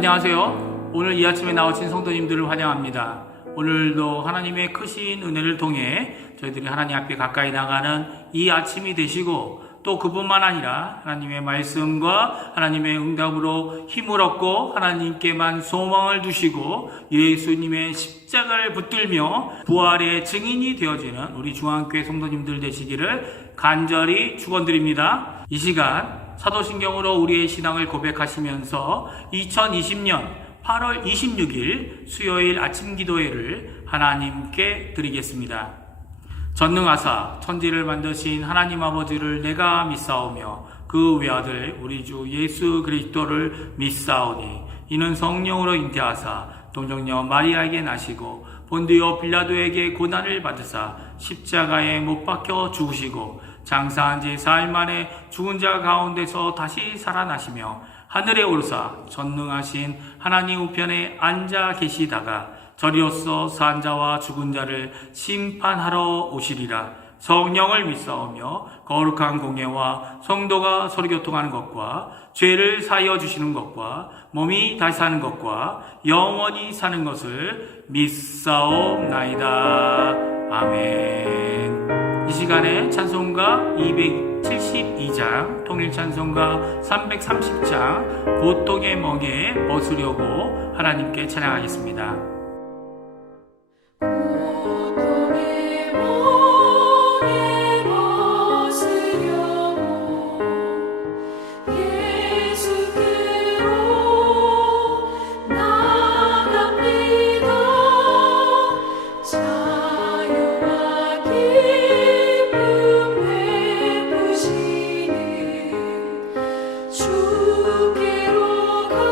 안녕하세요. 오늘 이 아침에 나오신 성도님들을 환영합니다. 오늘도 하나님의 크신 은혜를 통해 저희들이 하나님 앞에 가까이 나가는 이 아침이 되시고, 또 그뿐만 아니라 하나님의 말씀과 하나님의 응답으로 힘을 얻고 하나님께만 소망을 두시고 예수님의 십자가를 붙들며 부활의 증인이 되어지는 우리 중앙교회 성도님들 되시기를 간절히 축원드립니다. 이 시간 사도신경으로 우리의 신앙을 고백하시면서 2020년 8월 26일 수요일 아침 기도회를 하나님께 드리겠습니다. 전능하사 천지를 만드신 하나님 아버지를 내가 믿사오며 그 외아들 우리 주 예수 그리스도를 믿사오니 이는 성령으로 잉태하사 동정녀 마리아에게 나시고 본디오 빌라도에게 고난을 받으사 십자가에 못 박혀 죽으시고 장사한 지 사흘 만에 죽은 자 가운데서 다시 살아나시며 하늘에 오르사 전능하신 하나님 우편에 앉아 계시다가 저리로서 산 자와 죽은 자를 심판하러 오시리라. 성령을 믿사오며 거룩한 공예와 성도가 서로 교통하는 것과 죄를 사하여 주시는 것과 몸이 다시 사는 것과 영원히 사는 것을 믿사옵나이다. 아멘. 이 시간에 찬송가 272장, 통일찬송가 330장, 고통의 멍에 벗으려고 하나님께 찬양하겠습니다. 주께로 갑니다.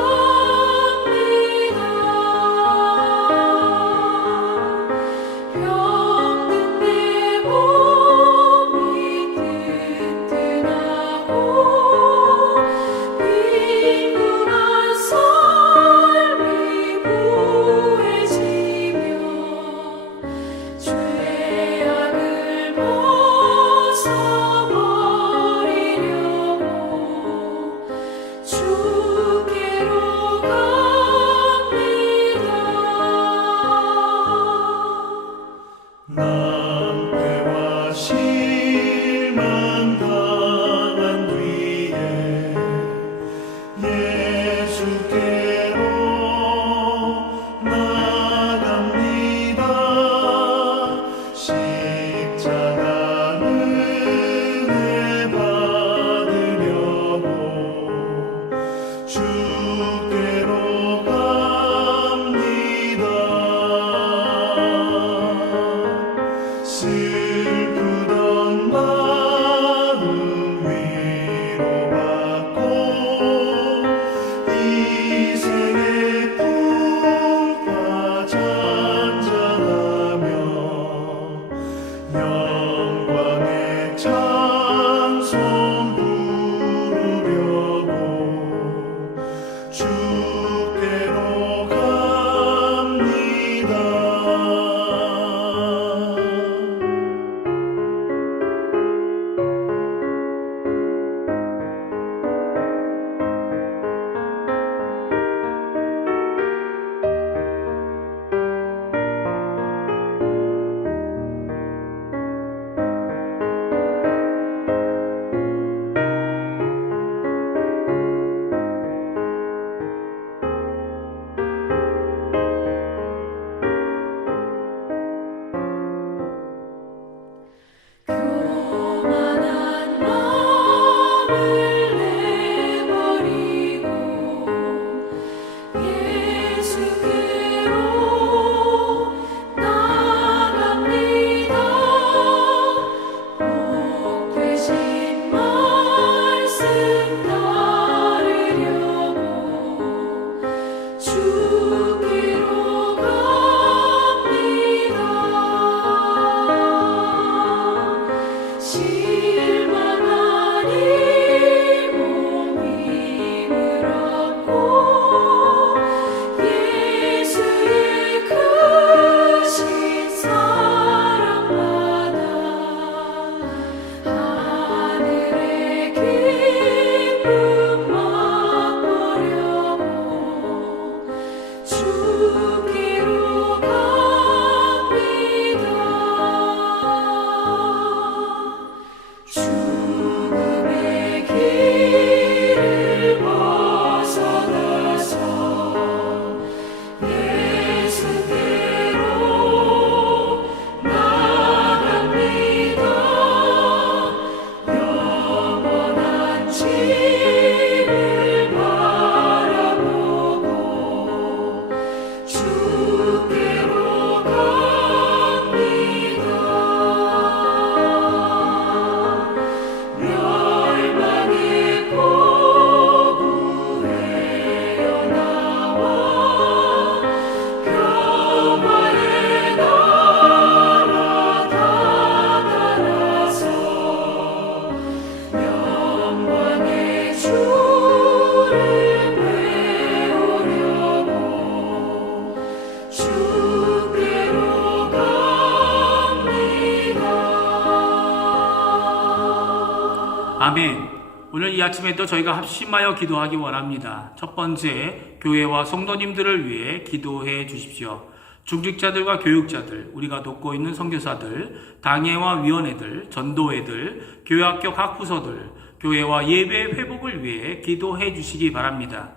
아멘. 오늘 이 아침에도 저희가 합심하여 기도하기 원합니다. 첫 번째, 교회와 성도님들을 위해 기도해 주십시오. 중직자들과 교육자들, 우리가 돕고 있는 선교사들, 당회와 위원회들, 전도회들, 교회학교 각 부서들, 교회와 예배 회복을 위해 기도해 주시기 바랍니다.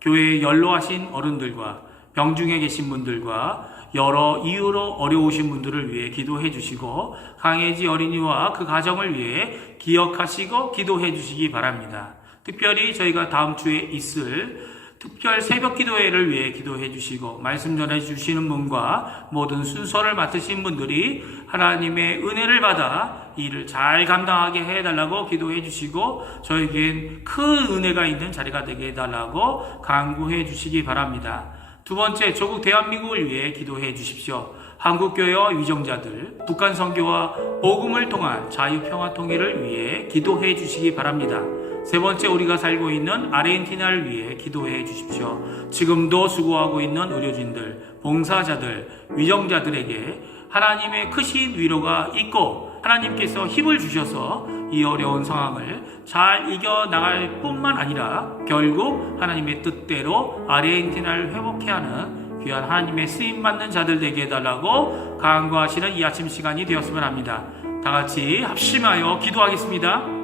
교회에 연로하신 어른들과 병중에 계신 분들과 여러 이유로 어려우신 분들을 위해 기도해 주시고, 강혜지 어린이와 그 가정을 위해 기억하시고 기도해 주시기 바랍니다. 특별히 저희가 다음 주에 있을 특별 새벽 기도회를 위해 기도해 주시고, 말씀 전해 주시는 분과 모든 순서를 맡으신 분들이 하나님의 은혜를 받아 이 일을 잘 감당하게 해달라고 기도해 주시고, 저에겐 큰 은혜가 있는 자리가 되게 해달라고 간구해 주시기 바랍니다. 두 번째, 조국 대한민국을 위해 기도해 주십시오. 한국교회와 위정자들, 북한 선교와 복음을 통한 자유평화 통일을 위해 기도해 주시기 바랍니다. 세 번째, 우리가 살고 있는 아르헨티나를 위해 기도해 주십시오. 지금도 수고하고 있는 의료진들, 봉사자들, 위정자들에게 하나님의 크신 위로가 있고, 하나님께서 힘을 주셔서 이 어려운 상황을 잘 이겨나갈 뿐만 아니라 결국 하나님의 뜻대로 아르헨티나를 회복케 하는 귀한 하나님의 쓰임받는 자들 되게 해달라고 간구하시는 이 아침 시간이 되었으면 합니다. 다 같이 합심하여 기도하겠습니다.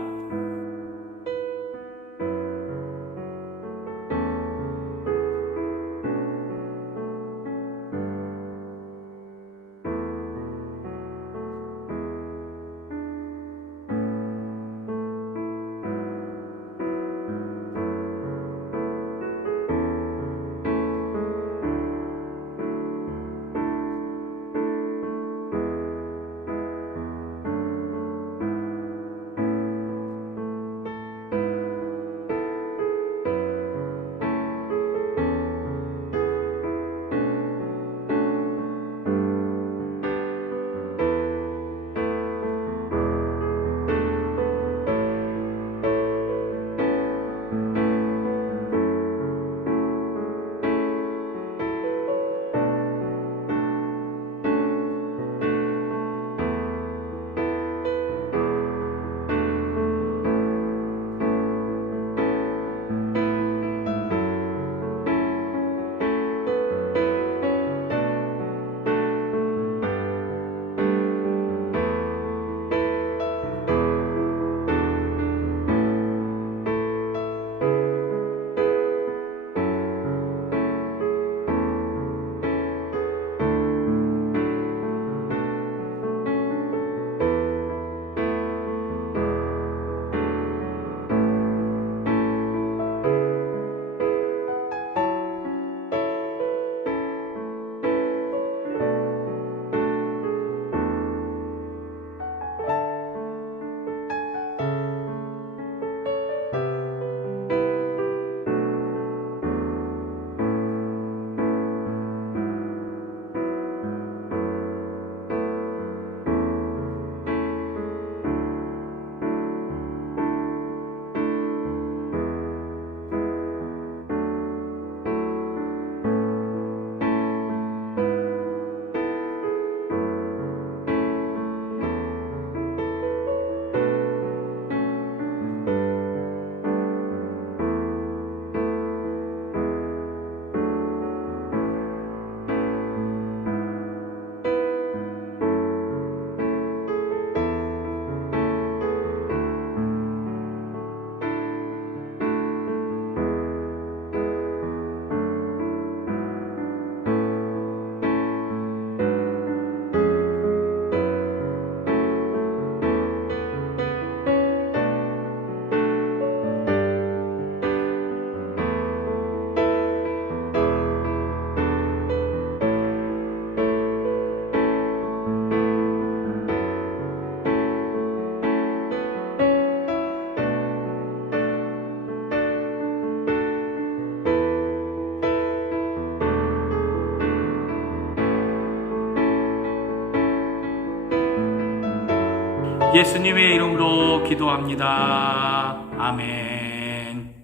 예수님의 이름으로 기도합니다. 아멘.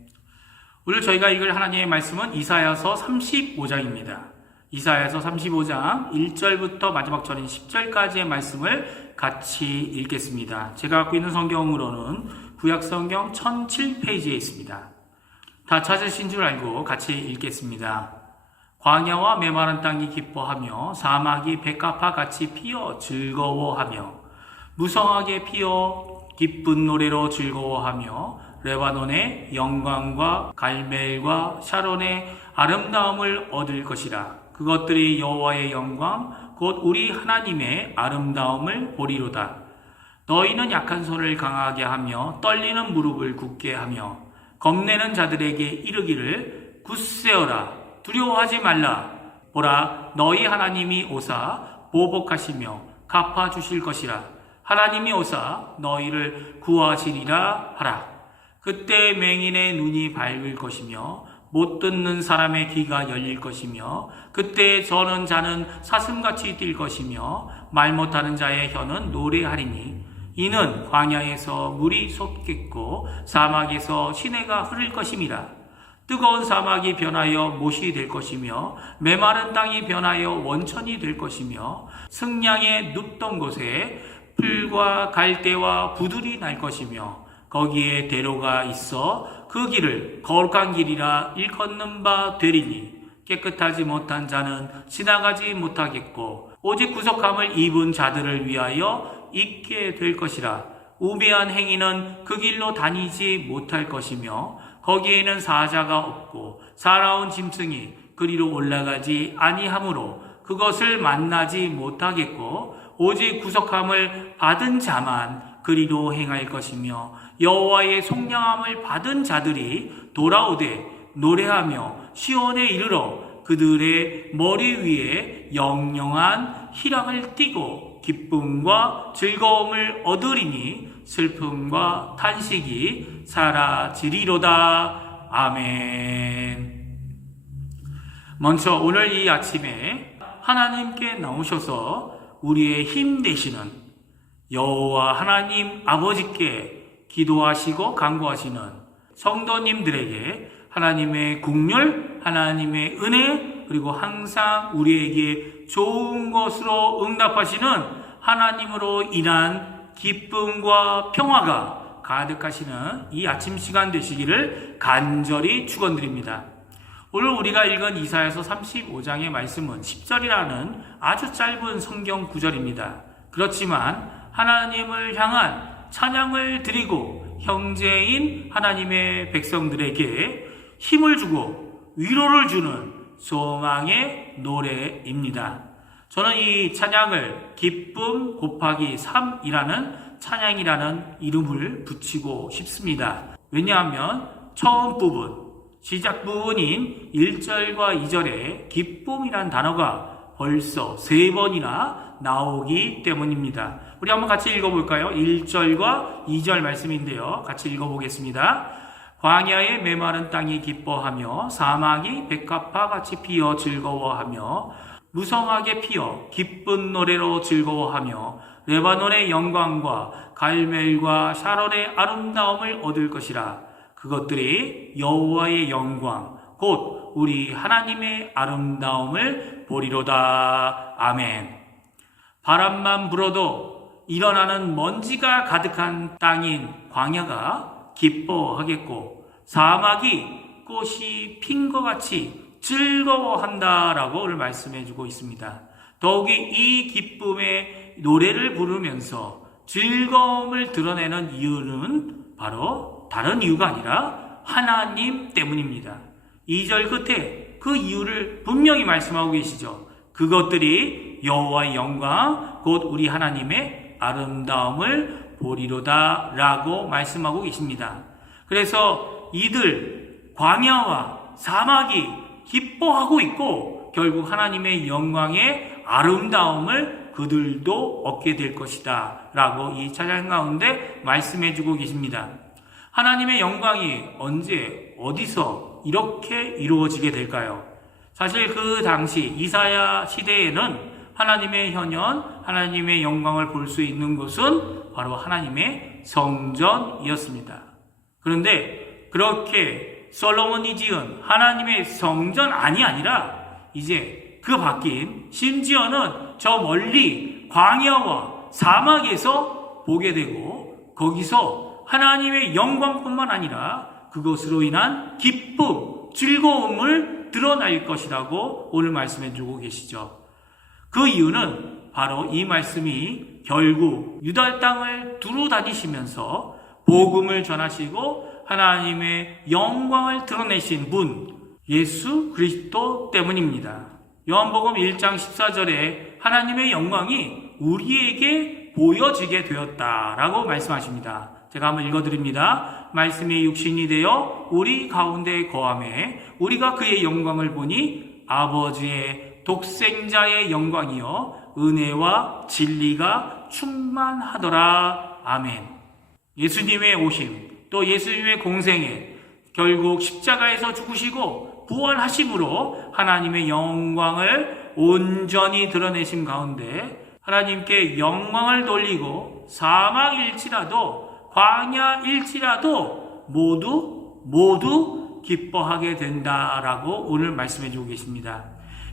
오늘 저희가 읽을 하나님의 말씀은 이사야서 35장입니다. 이사야서 35장 1절부터 마지막 절인 10절까지의 말씀을 같이 읽겠습니다. 제가 갖고 있는 성경으로는 구약성경 1007페이지에 있습니다. 다 찾으신 줄 알고 같이 읽겠습니다. 광야와 메마른 땅이 기뻐하며 사막이 백합화 같이 피어 즐거워하며 무성하게 피어 기쁜 노래로 즐거워하며 레바논의 영광과 갈멜과 샤론의 아름다움을 얻을 것이라. 그것들이 여호와의 영광 곧 우리 하나님의 아름다움을 보리로다. 너희는 약한 손을 강하게 하며 떨리는 무릎을 굳게 하며 겁내는 자들에게 이르기를 굳세어라 두려워하지 말라. 보라 너희 하나님이 오사 보복하시며 갚아주실 것이라. 하나님이 오사 너희를 구하시리라 하라. 그때 맹인의 눈이 밝을 것이며 못 듣는 사람의 귀가 열릴 것이며 그때 저는 자는 사슴같이 뛸 것이며 말 못하는 자의 혀는 노래하리니 이는 광야에서 물이 솟겠고 사막에서 시내가 흐를 것임이라. 뜨거운 사막이 변하여 못이 될 것이며 메마른 땅이 변하여 원천이 될 것이며 승량의 눕던 곳에 풀과 갈대와 부들이 날 것이며 거기에 대로가 있어 그 길을 거룩한 길이라 일컫는 바 되리니 깨끗하지 못한 자는 지나가지 못하겠고 오직 구속함을 입은 자들을 위하여 있게 될 것이라. 우매한 행위는 그 길로 다니지 못할 것이며 거기에는 사자가 없고 사나운 짐승이 그리로 올라가지 아니하므로 그것을 만나지 못하겠고 오직 구속함을 받은 자만 그리로 행할 것이며 여호와의 속량함을 받은 자들이 돌아오되 노래하며 시온에 이르러 그들의 머리 위에 영영한 희락을 띠고 기쁨과 즐거움을 얻으리니 슬픔과 탄식이 사라지리로다. 아멘. 먼저 오늘 이 아침에 하나님께 나오셔서 우리의 힘 되시는 여호와 하나님 아버지께 기도하시고 간구하시는 성도님들에게 하나님의 긍휼, 하나님의 은혜, 그리고 항상 우리에게 좋은 것으로 응답하시는 하나님으로 인한 기쁨과 평화가 가득하시는 이 아침 시간 되시기를 간절히 축원드립니다. 오늘 우리가 읽은 이사야서 35장의 말씀은 10절이라는 아주 짧은 성경 구절입니다. 그렇지만 하나님을 향한 찬양을 드리고 형제인 하나님의 백성들에게 힘을 주고 위로를 주는 소망의 노래입니다. 저는 이 찬양을 기쁨 곱하기 3이라는 찬양이라는 이름을 붙이고 싶습니다. 왜냐하면 처음 부분, 시작 부분인 1절과 2절에 기쁨이란 단어가 벌써 3번이나 나오기 때문입니다. 우리 한번 같이 읽어볼까요? 1절과 2절 말씀인데요. 같이 읽어보겠습니다. 광야의 메마른 땅이 기뻐하며 사막이 백합화 같이 피어 즐거워하며 무성하게 피어 기쁜 노래로 즐거워하며 레바논의 영광과 갈멜과 샤론의 아름다움을 얻을 것이라. 그것들이 여호와의 영광 곧 우리 하나님의 아름다움을 보리로다. 아멘. 바람만 불어도 일어나는 먼지가 가득한 땅인 광야가 기뻐하겠고 사막이 꽃이 핀 것 같이 즐거워한다라고 오늘 말씀해 주고 있습니다. 더욱이 이 기쁨의 노래를 부르면서 즐거움을 드러내는 이유는 바로 다른 이유가 아니라 하나님 때문입니다. 2절 끝에 그 이유를 분명히 말씀하고 계시죠. 그것들이 여호와의 영광 곧 우리 하나님의 아름다움을 보리로다 라고 말씀하고 계십니다. 그래서 이들 광야와 사막이 기뻐하고 있고 결국 하나님의 영광의 아름다움을 그들도 얻게 될 것이다 라고 이 찬양 가운데 말씀해 주고 계십니다. 하나님의 영광이 언제 어디서 이렇게 이루어지게 될까요? 사실 그 당시 이사야 시대에는 하나님의 현현, 하나님의 영광을 볼 수 있는 곳은 바로 하나님의 성전이었습니다. 그런데 그렇게 솔로몬이 지은 하나님의 성전이 아니라 이제 그 바뀐 심지어는 저 멀리 광야와 사막에서 보게 되고 거기서 하나님의 영광뿐만 아니라 그것으로 인한 기쁨, 즐거움을 드러날 것이라고 오늘 말씀해 주고 계시죠. 그 이유는 바로 이 말씀이 결국 유다 땅을 두루 다니시면서 복음을 전하시고 하나님의 영광을 드러내신 분 예수 그리스도 때문입니다. 요한복음 1장 14절에 하나님의 영광이 우리에게 보여지게 되었다라고 말씀하십니다. 제가 한번 읽어드립니다. 말씀이 육신이 되어 우리 가운데 거하매 우리가 그의 영광을 보니 아버지의 독생자의 영광이요 은혜와 진리가 충만하더라. 아멘. 예수님의 오심, 또 예수님의 공생에 결국 십자가에서 죽으시고 부활하심으로 하나님의 영광을 온전히 드러내심 가운데 하나님께 영광을 돌리고 사막일지라도 광야일지라도 모두 기뻐하게 된다라고 오늘 말씀해 주고 계십니다.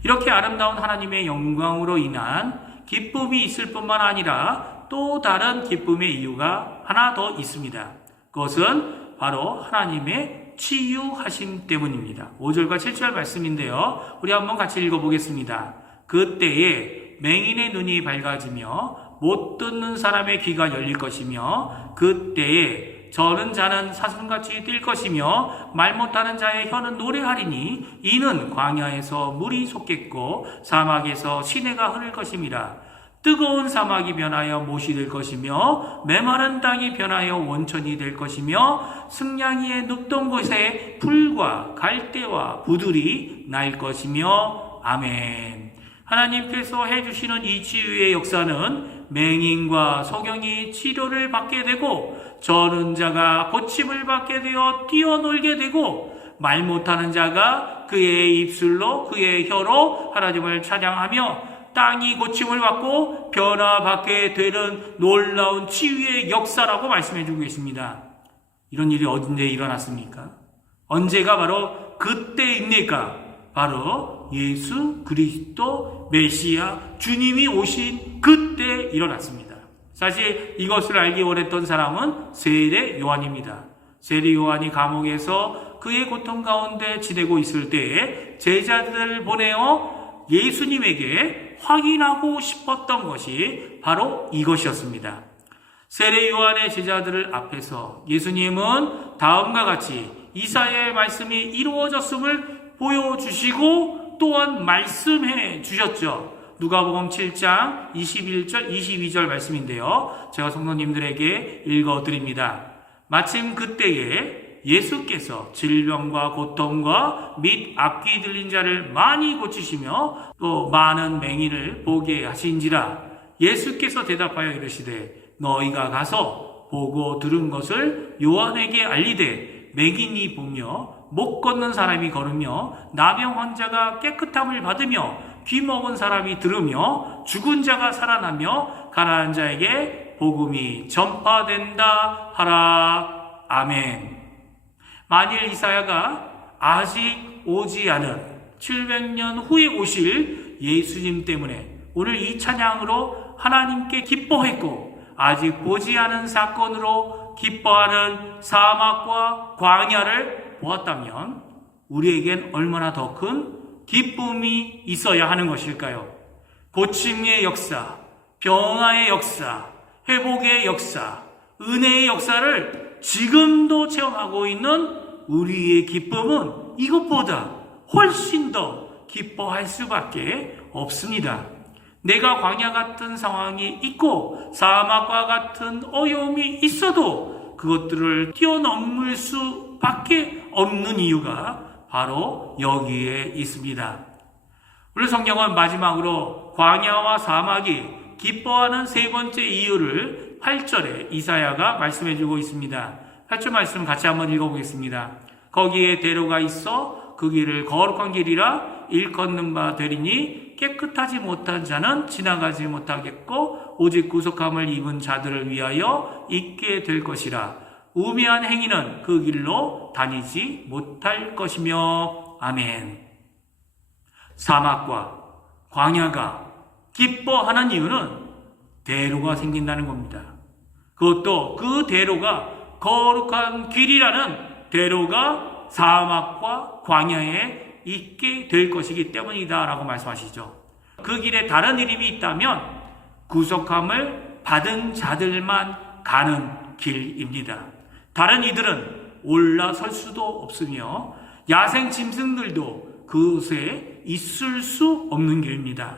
이렇게 아름다운 하나님의 영광으로 인한 기쁨이 있을 뿐만 아니라 또 다른 기쁨의 이유가 하나 더 있습니다. 그것은 바로 하나님의 치유하심 때문입니다. 5절과 7절 말씀인데요. 우리 한번 같이 읽어보겠습니다. 그때에 맹인의 눈이 밝아지며 못 듣는 사람의 귀가 열릴 것이며 그때에 저는 자는 사슴같이 뛸 것이며 말 못하는 자의 혀는 노래하리니 이는 광야에서 물이 솟겠고 사막에서 시내가 흐를 것임이라. 뜨거운 사막이 변하여 못이 될 것이며 메마른 땅이 변하여 원천이 될 것이며 승냥이의 눕던 곳에 풀과 갈대와 부들이 날 것이며 아멘. 하나님께서 해주시는 이 치유의 역사는 맹인과 소경이 치료를 받게 되고 저는 자가 고침을 받게 되어 뛰어놀게 되고 말 못하는 자가 그의 입술로 그의 혀로 하나님을 찬양하며 땅이 고침을 받고 변화받게 되는 놀라운 치유의 역사라고 말씀해 주고 계십니다. 이런 일이 언제 일어났습니까? 언제가 바로 그때입니까? 바로 예수 그리스도 메시아 주님이 오신 그때 일어났습니다. 사실 이것을 알기 원했던 사람은 세례 요한입니다. 세례 요한이 감옥에서 그의 고통 가운데 지내고 있을 때에 제자들을 보내어 예수님에게 확인하고 싶었던 것이 바로 이것이었습니다. 세례 요한의 제자들을 앞에서 예수님은 다음과 같이 이사야의 말씀이 이루어졌음을 보여주시고 또한 말씀해 주셨죠. 누가복음 7장 21절 22절 말씀인데요. 제가 성도님들에게 읽어드립니다. 마침 그때에 예수께서 질병과 고통과 및 악귀 들린 자를 많이 고치시며 또 많은 맹인을 보게 하신지라. 예수께서 대답하여 이르시되 너희가 가서 보고 들은 것을 요한에게 알리되 맹인이 보며 못 걷는 사람이 걸으며 나병 환자가 깨끗함을 받으며 귀 먹은 사람이 들으며 죽은 자가 살아나며 가난한 자에게 복음이 전파된다 하라. 아멘. 만일 이사야가 아직 오지 않은 700년 후에 오실 예수님 때문에 오늘 이 찬양으로 하나님께 기뻐했고 아직 보지 않은 사건으로 기뻐하는 사막과 광야를 보았다면 우리에겐 얼마나 더 큰 기쁨이 있어야 하는 것일까요? 고침의 역사, 변화의 역사, 회복의 역사, 은혜의 역사를 지금도 체험하고 있는 우리의 기쁨은 이것보다 훨씬 더 기뻐할 수밖에 없습니다. 내가 광야 같은 상황이 있고 사막과 같은 어려움이 있어도 그것들을 뛰어넘을 수밖에 없는 이유가 바로 여기에 있습니다. 오늘 성경은 마지막으로 광야와 사막이 기뻐하는 세 번째 이유를 8절에 이사야가 말씀해 주고 있습니다. 8절 말씀 같이 한번 읽어보겠습니다. 거기에 대로가 있어 그 길을 거룩한 길이라 일컫는 바 되리니 깨끗하지 못한 자는 지나가지 못하겠고 오직 구속함을 입은 자들을 위하여 있게 될 것이라. 우매한 행위는 그 길로 다니지 못할 것이며 아멘. 사막과 광야가 기뻐하는 이유는 대로가 생긴다는 겁니다. 그것도 그 대로가 거룩한 길이라는 대로가 사막과 광야에 있게 될 것이기 때문이다 라고 말씀하시죠. 그 길에 다른 이름이 있다면 구속함을 받은 자들만 가는 길입니다. 다른 이들은 올라설 수도 없으며 야생 짐승들도 그곳에 있을 수 없는 길입니다.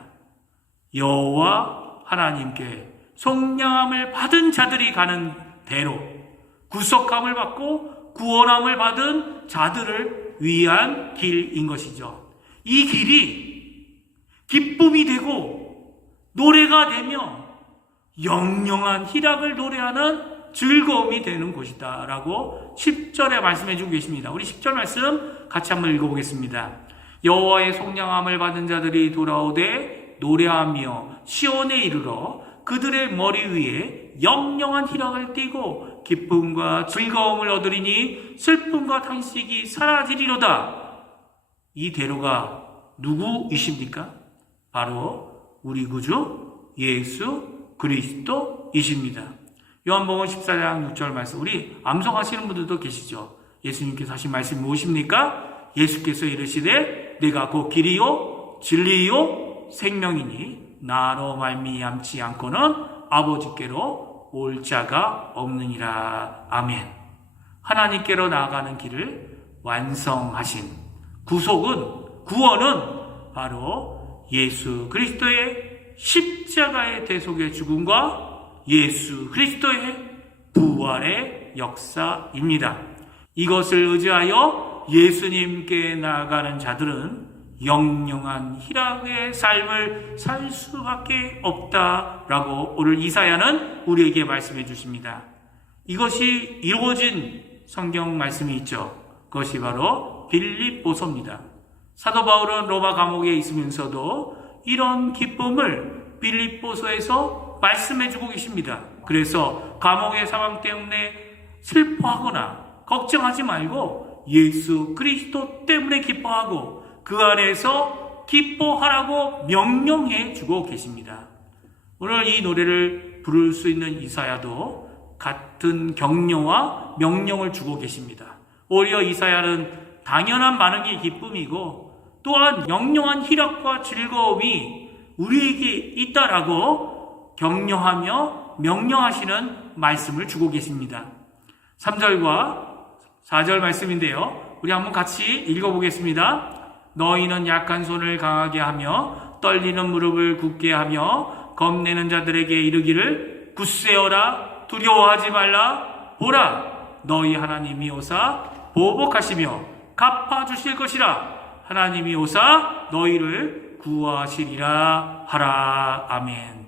여호와 하나님께 속량함을 받은 자들이 가는 대로, 구속함을 받고 구원함을 받은 자들을 위한 길인 것이죠. 이 길이 기쁨이 되고 노래가 되며 영영한 희락을 노래하는 즐거움이 되는 곳이다 라고 10절에 말씀해 주고 계십니다. 우리 10절 말씀 같이 한번 읽어보겠습니다. 여호와의 속량함을 받은 자들이 돌아오되 노래하며 시온에 이르러 그들의 머리 위에 영영한 희락을 띠고 기쁨과 즐거움을 얻으리니 슬픔과 탄식이 사라지리로다. 이 대로가 누구이십니까? 바로 우리 구주 예수 그리스도이십니다. 요한복음 14장 6절 말씀, 우리 암송하시는 분들도 계시죠. 예수님께서 하신 말씀이 무엇입니까? 예수께서 이르시되 내가 곧 길이요 진리요 생명이니 나로 말미암지 않고는 아버지께로 올 자가 없느니라. 아멘. 하나님께로 나아가는 길을 완성하신 구원은 바로 예수 그리스도의 십자가의 대속의 죽음과 예수 그리스도의 부활의 역사입니다. 이것을 의지하여 예수님께 나아가는 자들은 영영한 희락의 삶을 살 수밖에 없다라고 오늘 이사야는 우리에게 말씀해 주십니다. 이것이 이루어진 성경 말씀이 있죠. 그것이 바로 빌립보서입니다. 사도 바울은 로마 감옥에 있으면서도 이런 기쁨을 빌립보서에서 말씀해 주고 계십니다. 그래서 감옥의 상황 때문에 슬퍼하거나 걱정하지 말고 예수 그리스도 때문에 기뻐하고 그 안에서 기뻐하라고 명령해 주고 계십니다. 오늘 이 노래를 부를 수 있는 이사야도 같은 격려와 명령을 주고 계십니다. 오히려 이사야는 당연한 반응이 기쁨이고 또한 영영한 희락과 즐거움이 우리에게 있다라고 격려하며 명령하시는 말씀을 주고 계십니다. 3절과 4절 말씀인데요. 우리 한번 같이 읽어보겠습니다. 너희는 약한 손을 강하게 하며 떨리는 무릎을 굳게 하며 겁내는 자들에게 이르기를 굳세어라 두려워하지 말라 보라 너희 하나님이 오사 보복하시며 갚아주실 것이라 하나님이 오사 너희를 구하시리라 하라. 아멘.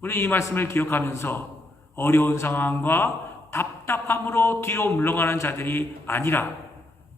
우리 이 말씀을 기억하면서 어려운 상황과 답답함으로 뒤로 물러가는 자들이 아니라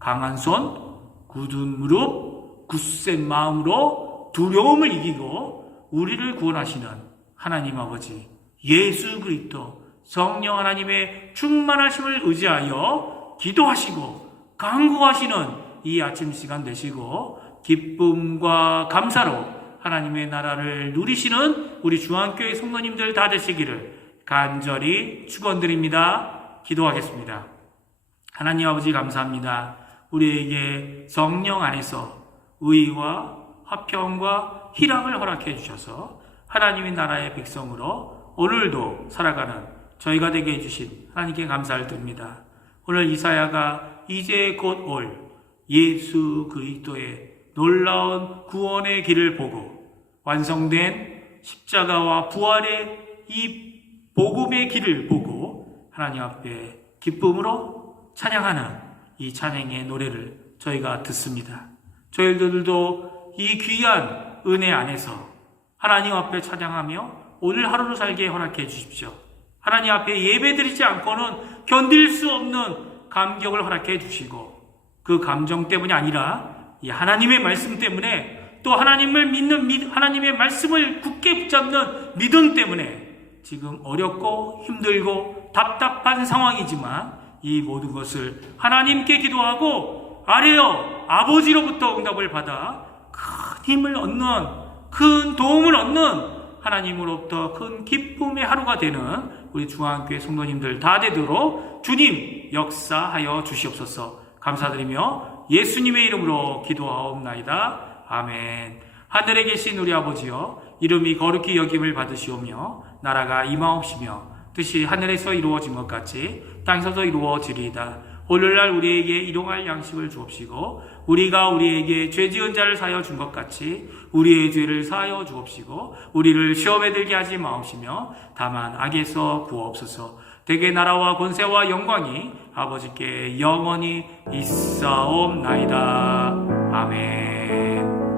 강한 손, 굳은 무릎, 굳센 마음으로 두려움을 이기고 우리를 구원하시는 하나님 아버지 예수 그리스도 성령 하나님의 충만하심을 의지하여 기도하시고 간구하시는 이 아침 시간 되시고 기쁨과 감사로 하나님의 나라를 누리시는 우리 중앙교회 성도님들 다 되시기를 간절히 축원드립니다. 기도하겠습니다. 하나님 아버지 감사합니다. 우리에게 성령 안에서 의와 화평과 희락을 허락해 주셔서 하나님의 나라의 백성으로 오늘도 살아가는 저희가 되게 해주신 하나님께 감사를 드립니다. 오늘 이사야가 이제 곧 올 예수 그리스도의 놀라운 구원의 길을 보고 완성된 십자가와 부활의 이 복음의 길을 보고 하나님 앞에 기쁨으로 찬양하는 이 찬양의 노래를 저희가 듣습니다. 저희들도 이 귀한 은혜 안에서 하나님 앞에 찬양하며 오늘 하루를 살게 허락해 주십시오. 하나님 앞에 예배드리지 않고는 견딜 수 없는 감격을 허락해 주시고 그 감정 때문이 아니라 이 하나님의 말씀 때문에 또 하나님을 믿는 하나님의 말씀을 굳게 붙잡는 믿음 때문에 지금 어렵고 힘들고 답답한 상황이지만 이 모든 것을 하나님께 기도하고 아뢰어 아버지로부터 응답을 받아 큰 힘을 얻는 큰 도움을 얻는 하나님으로부터 큰 기쁨의 하루가 되는 우리 중앙교회 성도님들 다 되도록 주님 역사하여 주시옵소서. 감사드리며 예수님의 이름으로 기도하옵나이다. 아멘. 하늘에 계신 우리 아버지여, 이름이 거룩히 여김을 받으시오며 나라가 임하옵시며 뜻이 하늘에서 이루어진 것 같이 땅에서도 이루어지리이다. 오늘날 우리에게 일용할 양식을 주옵시고 우리가 우리에게 죄 지은 자를 사하여 준 것 같이 우리의 죄를 사하여 주옵시고 우리를 시험에 들게 하지 마옵시며 다만 악에서 구하옵소서. 대개 나라와 권세와 영광이 아버지께 영원히 있사옵나이다. 아멘.